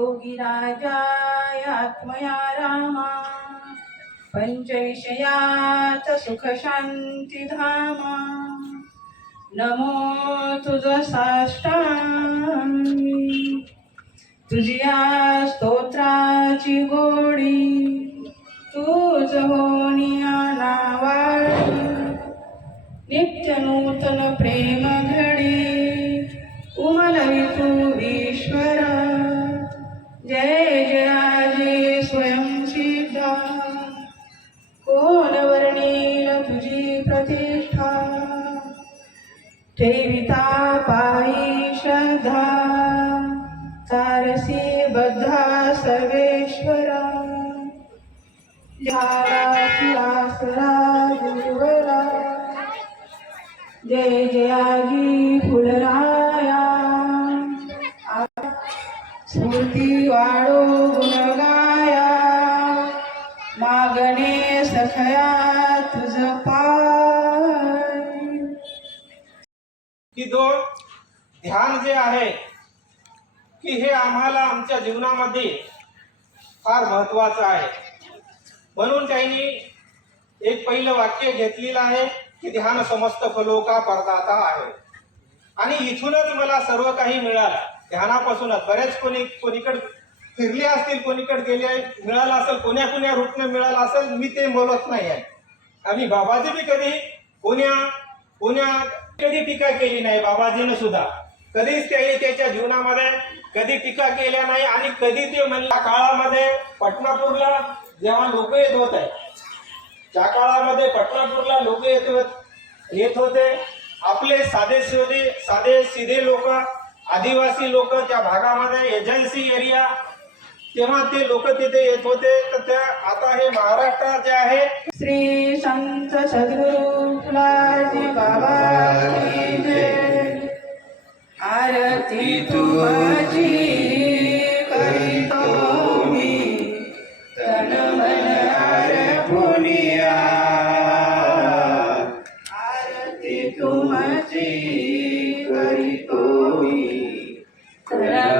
योगी राजाय आत्मया रामा पंचविषयात सुख शांती धामा नमो तुझ साष्टांगी तुझिया स्तोत्राची गोडी तुझ होनिया नावाडी नित्य नूतन प्रेम घडी उमलवी तू ईश्वरा जय जयाजी स्वयं सिद्धा कोण वर्णील तुझी प्रतिष्ठा ठेविता पायी श्रद्धा तारसी बद्धा सर्वेश्वरा आसरा गुरुवरा जय जयाजी फुलराया स्मृती वाढो गुणगाया मागणे सखया तुझ पाय की ध्यान जे आहे की हे आम्हाला आमच्या जीवनामध्ये फार महत्वाचं आहे. म्हणून त्यांनी एक पहिलं वाक्य घेतलेलं आहे की ध्यान समस्त फलोका परदाता आहे. आणि इथूनच मला सर्व काही मिळालं. ध्यानापासूनच बरेच कोणीकडे फिरले असतील, कोणीकडे गेले मिळालं असेल, कोण्या रूपने मिळालं असेल, मी ते बोलत नाही आहे. आम्ही बाबाजी बी कधी कोण्या कधी टीका केली नाही. बाबाजीने सुद्धा कधीच त्याच्या जीवनामध्ये कधी टीका केल्या नाही. आणि कधी ते म्हणल्या काळामध्ये पटनापूरला जेव्हा लोक येत होते, त्या काळामध्ये पटनापूरला लोक येत होते, आपले साधे सीधे लोक, आदिवासी लोक त्या भागामध्ये एजन्सी एरिया, तेव्हा ते लोक तिथे येत होते. तर त्या आता हे महाराष्ट्र जे आहे श्री संत सद्गुरु तुलाजी बाबा की जय. आरती तुझी करीतो मी तन मन अर्पणिया. आरती तुझी करीतो मी तन